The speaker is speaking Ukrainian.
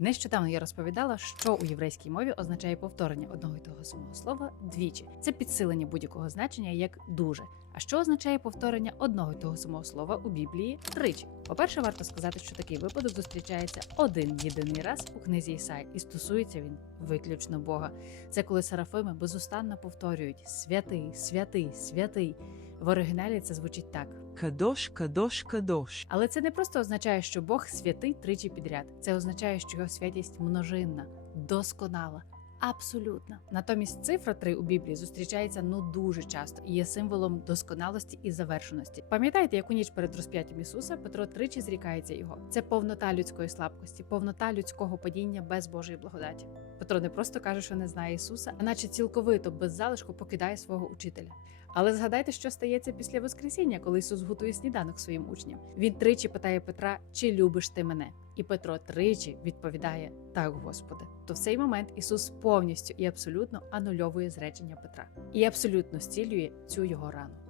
Нещодавно я розповідала, що у єврейській мові означає повторення одного й того самого слова двічі. Це підсилення будь-якого значення як дуже. А що означає повторення одного й того самого слова у Біблії тричі? По-перше, варто сказати, що такий випадок зустрічається один єдиний раз у книзі Ісаї, і стосується він виключно Бога. Це коли серафими безустанно повторюють святий, святий, святий. В оригіналі це звучить так. Кадош, кадош, кадош. Але це не просто означає, що Бог святий тричі підряд. Це означає, що його святість множинна, досконала. Абсолютно. Натомість цифра 3 у Біблії зустрічається ну дуже часто і є символом досконалості і завершеності. Пам'ятаєте, як у ніч перед розп'яттям Ісуса Петро тричі зрікається його. Це повнота людської слабкості, повнота людського падіння без Божої благодаті. Петро не просто каже, що не знає Ісуса, а наче цілковито без залишку покидає свого учителя. Але згадайте, що стається після Воскресіння, коли Ісус готує сніданок своїм учням. Він тричі питає Петра, чи любиш ти мене? І Петро тричі відповідає так, Господи. То в цей момент Ісус повністю і абсолютно анульовує зречення Петра і абсолютно зцілює цю його рану.